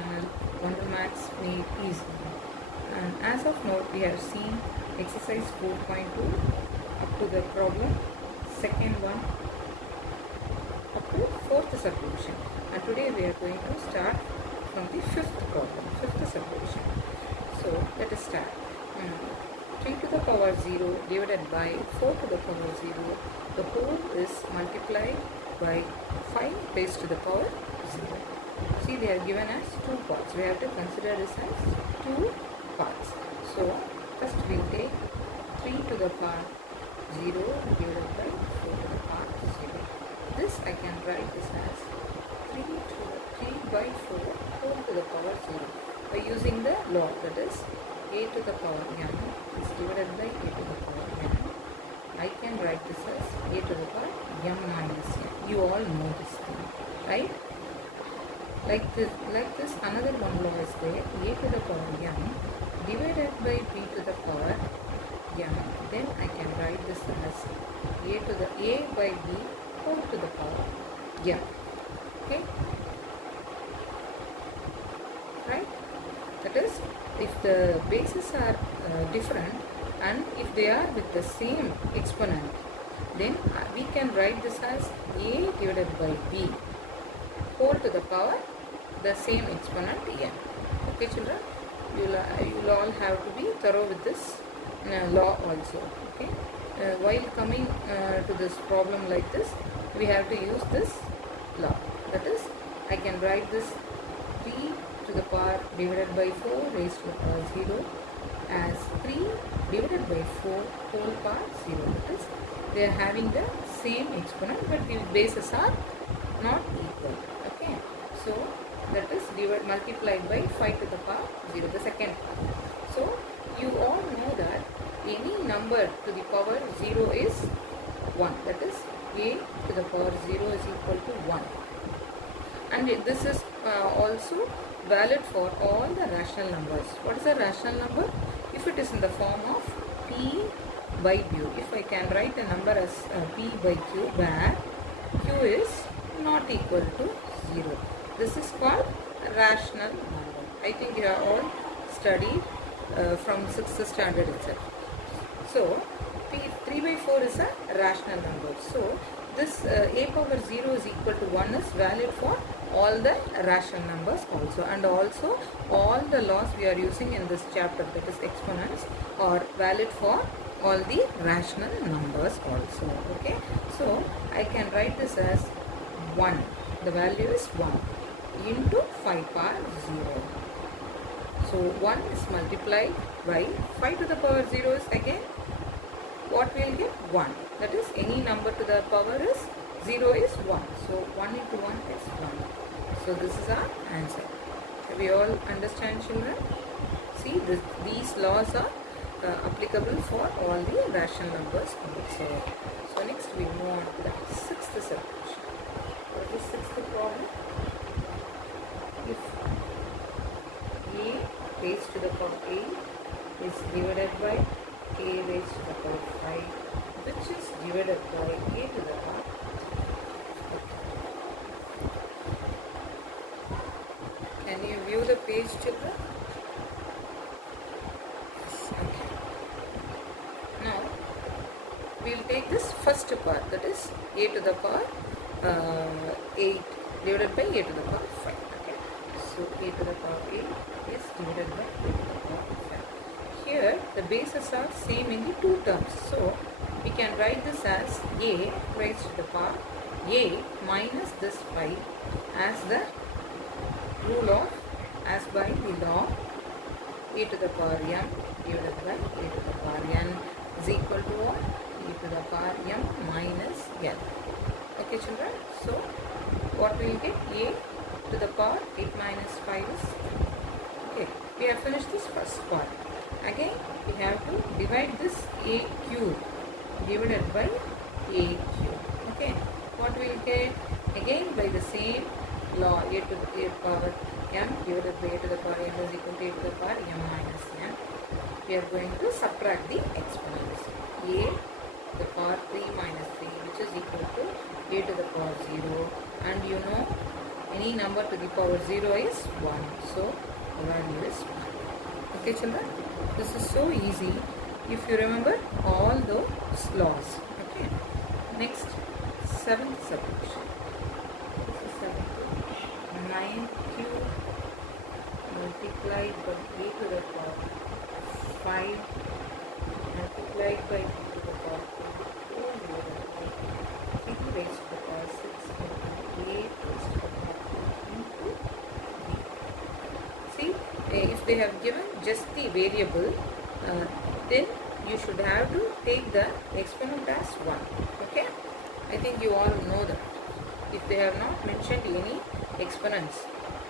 channel Wonder Maths Made Easy. And as of now, we have seen exercise 4.2 up to the problem, second one up to fourth subdivision. And today we are going to start from the fifth problem, fifth subdivision. So let us start. 3 to the power 0 divided by 4 to the power 0. The whole is multiplied by 5 raised to the power 0. See, they are given as two parts. We have to consider this as two parts. So first we will take 3 to the power 0 divided by 4 to the power 0. This I can write this as 3 by 4 whole to the power 0 by using the law, that is a to the power n is divided by a to the power n. I can write this as a to the power m minus n. You all know this thing, right? Like this another one law is there, a to the power m divided by b to the power m. Then I can write this as a to the a by b whole to the power m. Okay, right? That is, if the bases are different and if they are with the same exponent, then we can write this as a divided by b whole to the power the same exponent n. Okay children, you'll all have to be thorough with this law also. Okay, while coming to this problem like this, we have to use this law. That is, I can write this 3 to the power divided by 4 raised to the power 0 as 3 divided by 4 whole power 0. That is, they are having the same exponent but the bases are not equal. Okay, so that is multiplied by 5 to the power 0, the second part. So you all know that any number to the power 0 is 1. That is, a to the power 0 is equal to 1. And this is also valid for all the rational numbers. What is a rational number? If it is in the form of p by q. If I can write a number as p by q where q is not equal to 0. This is called rational number. I think you have all studied from 6th standard itself. So 3 by 4 is a rational number. So this a power 0 is equal to 1 is valid for all the rational numbers also, and also all the laws we are using in this chapter, that is exponents, are valid for all the rational numbers also. Okay, so I can write this as 1, the value is 1 into 5 power 0. So 1 is multiplied by 5 to the power 0 is again what we will get? 1. That is, any number to the power is 0 is 1. So 1 into 1 is 1. So this is our answer. Have you all understand, children? See, these laws are applicable for all the rational numbers also. So next we move on to the sixth subdivision. What is sixth problem? If a raised to the power 8 is divided by a raised to the power 5, which is divided by a to the power 5. Can you view the page, children? Okay. Now we will take this first part, that is a to the power 8 divided by a to the power 5. Okay. So a to the power 8 is divided by a to the power 5. Here the bases are same in the two terms. So we can write this as a raised to the power a minus this 5 as the rule of, as by the law, a to the power m divided by a to the power n is equal to what? E to the power m minus n. Okay children, so what we will get? A to the power 8 minus 5 is, okay, we have finished this first part. Again we have to divide this a cube divided by a cube. Okay, what we will get? Again by the same law, a to the power m divided by a to the power n is equal to a to the power m minus n. We are going to subtract the exponents. A to the power 3 minus 3, which is equal to a to the power 0, and you know any number to the power 0 is 1. So the value is 1. Okay children, this is so easy if you remember all those laws. Okay, next, 7th subdivision. This is 9q multiplied by a to the power 5 multiplied by b to the power 2 divided by 3 raised to the power 6 into a raised to the power 2 into b. See, if they have given just the variable, then you should have to take the exponent as 1. Okay, I think you all know that. If they have not mentioned any exponents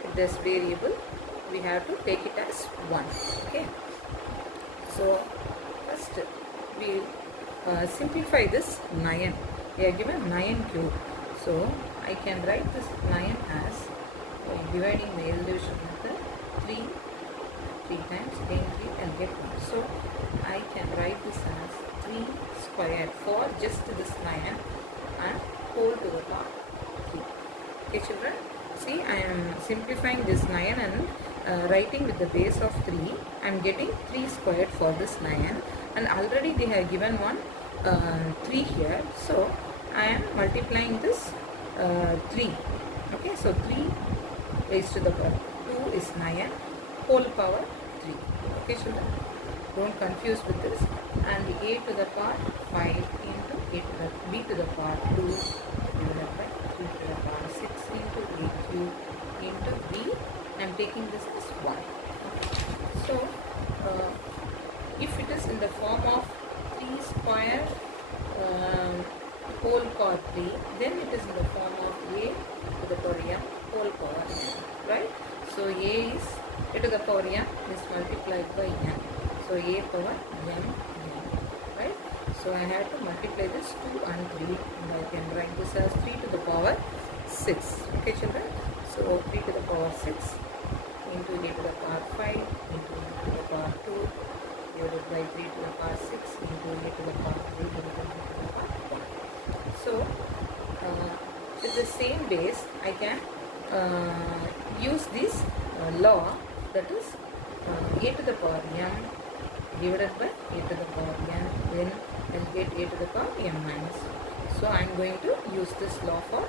in this variable, we have to take it as 1. Okay, so first we simplify this 9. They are given 9 cube, so I can write this 9 as dividing the L division method 3 times, gain 3 and get 1. So I can write this as 3 squared for just this 9 and whole to the power 3. Okay children, see, I am simplifying this 9 and writing with the base of 3. I am getting 3 squared for this 9, and already they have given one 3 here, so I am multiplying this 3. Okay, so 3 raised to the power 2 is 9 whole power 3. Okay children, don't confuse with this. And the a to the power 5 into a to the b to the power 2 divided by 3 to the power 6 into a cube into b. I am taking this as 1. So if it is in the form of 3 square whole power 3, then it is in the form of a to the power m whole power n, right? So a to the power m is multiplied by n, so a power m, right? So I have to multiply this 2 and 3, and I can write this as 3 to the power 6. Okay children, so 3 to the power 6 into a to the power 5 into a to the power 2 divided by 3 to the power 6 into a to the power 3 divided by 3 to the power 1. So with the same base, I can use this law, that is a to the power m divided by a to the power n, then I will get a to the power m minus. So I am going to use this law for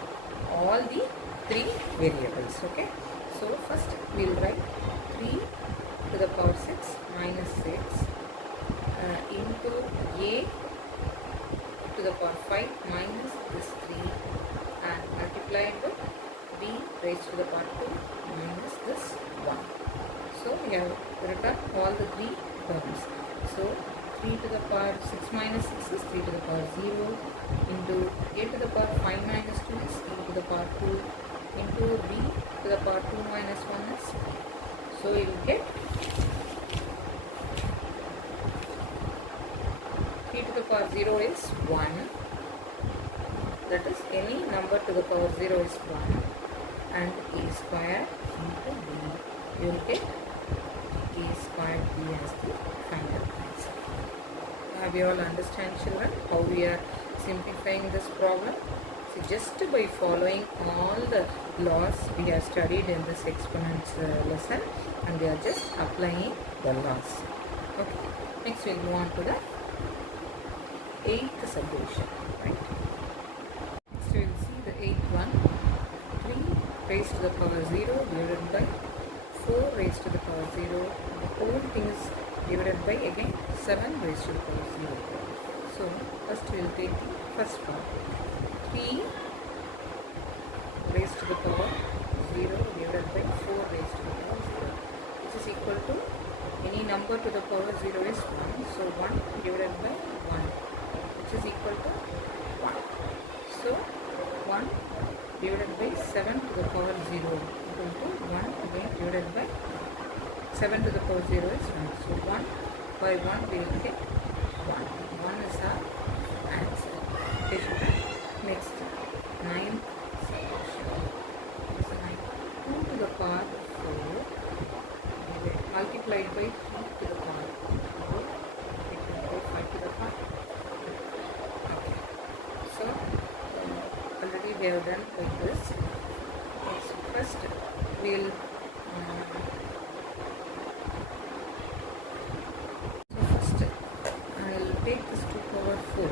all the 3 variables. Okay, so first we will write 3 to the power 6 minus 6 into a to the power 5 minus this 3 and multiplied by b raised to the power 2 minus this 1. So we have written all the 3 terms. So 3 to the power 6 minus 6 is 3 to the power 0 into a to the power 5 minus 2 is e to the power 2 into b to the power 2 minus 1 is. So you will get 3 to the power 0 is 1, that is any number to the power 0 is 1, and a square into b. You will get a squared b as the final answer. Have you all understand children how we are simplifying this problem? So just by following all the laws we have studied in this exponents lesson, and we are just applying the laws. Okay, next we will move on to the 8th subdivision, right? Next we will see the 8th one. 3 raised to the power 0 divided by 4 raised to the power 0. The whole thing is divided by again 7 raised to the power 0. So first we will take the first part. 3 raised to the power 0 divided by 4 raised to the power 0, which is equal to any number to the power 0 is 1. So 1 divided by 1, which is equal to 1. So 1 divided by 7 to the power 0 equal to 1 again divided by 7 to the power 0 is 1. So 1 by 1 we will get 1. 1 is our answer. Next, 9th subdivision. 2 to the power 4 multiplied by 3 to the power 4 multiplied by 5 to the power 2. Okay. So already we have done like this. Next, first we'll so first I'll take this 2 power 4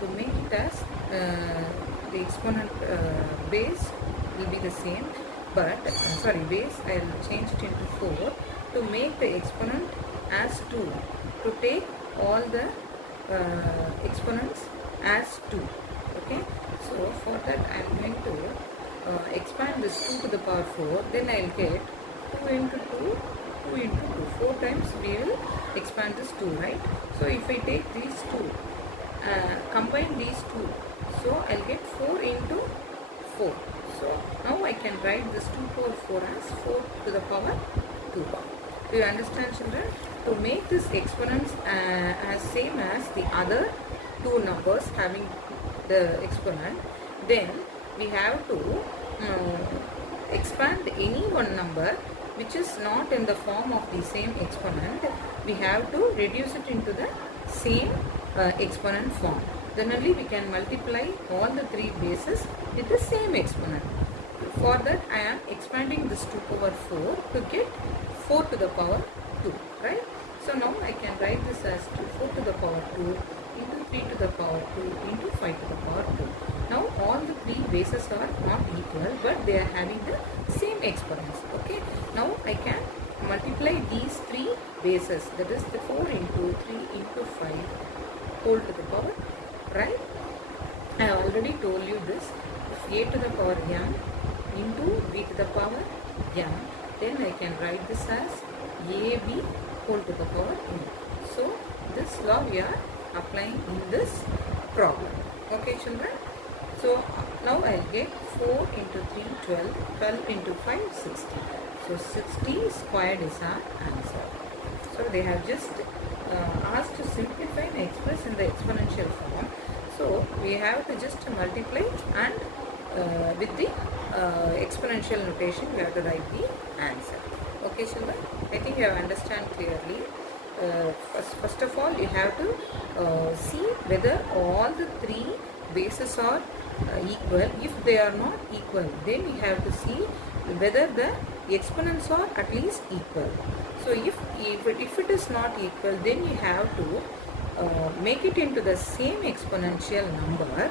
to make it as the exponent base will be the same, but base I'll change it into 4 to make the exponent as 2, to take all the exponents as 2. Okay, so for that I am going to expand this 2 to the power 4, then I will get 2 into 2, 2 into 2, 4 times we will expand this 2, right? So if I take these 2, combine these 2, so I will get 4 into 4. So now I can write this 2 power 4 as 4 to the power 2. Do you understand, children? To make this exponents as same as the other two numbers having the exponent, then we have to expand any one number which is not in the form of the same exponent. We have to reduce it into the same exponent form. Then only we can multiply all the three bases with the same exponent. For that I am expanding this 2 power 4 to get 4 to the power 2, right? So now I can write this as 4 to the power 2 into 3 to the power 2 into 5 to the power 2. Now all the three bases are not equal, but they are having the same exponents. Okay, now I can multiply these three bases, that is the 4 into 3 into 5 whole to the power, right? I already told you this. If a to the power m into b to the power m, then I can write this as ab whole to the power m. So this law we are applying in this problem. Okay, children? So now I will get 4 into 3, 12, 12 into 5, 60. So 60 squared is our answer. So they have just asked to simplify and express in the exponential form. So we have to just multiply and with the exponential notation we have to write the answer. Okay, children? I think you have understand clearly. First of all, you have to see whether all the three bases are equal. If they are not equal, then we have to see whether the exponents are at least equal. So if it is not equal, then you have to make it into the same exponential number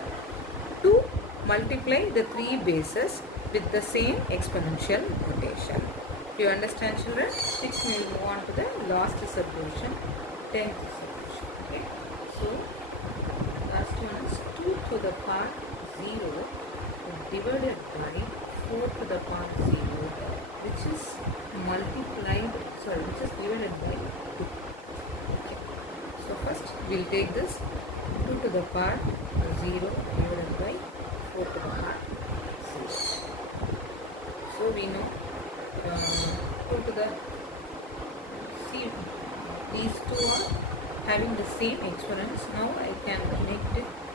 to multiply the three bases with the same exponential notation. Do you understand, children? Next we will move on to the last solution, 10th solution. Okay, so last one is 2 to the power 0 divided by 4 to the power 0, which is divided by 2. Okay. So first we will take this 2 to the power 0 divided by 4 to the power 0. So we know 2 to the, see, these two are having the same exponents. Now I can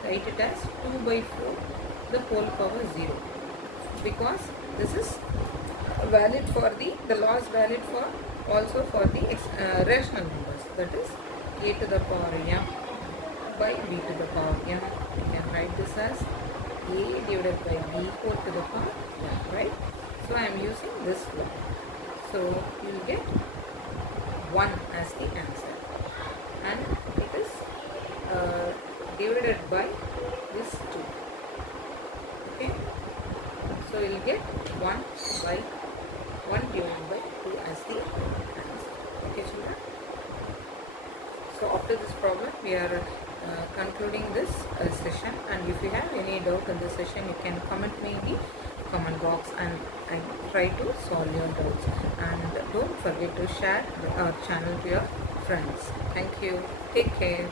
write it as 2 by 4 the whole power 0, because this is valid for the law is valid for also for the rational numbers, that is a to the power m by b to the power m. I can write this as a divided by b whole to the power m, right? So I am using this law. So you will get 1 as the answer, and it is divided by this 2. Okay, so you will get 1 divided by 2 as the answer. Okay, children? So after this problem we are concluding this session, and if you have any doubt in this session, you can comment me in the comment box and I try to solve your doubts. And don't forget to share our channel to your friends. Thank you. Take care.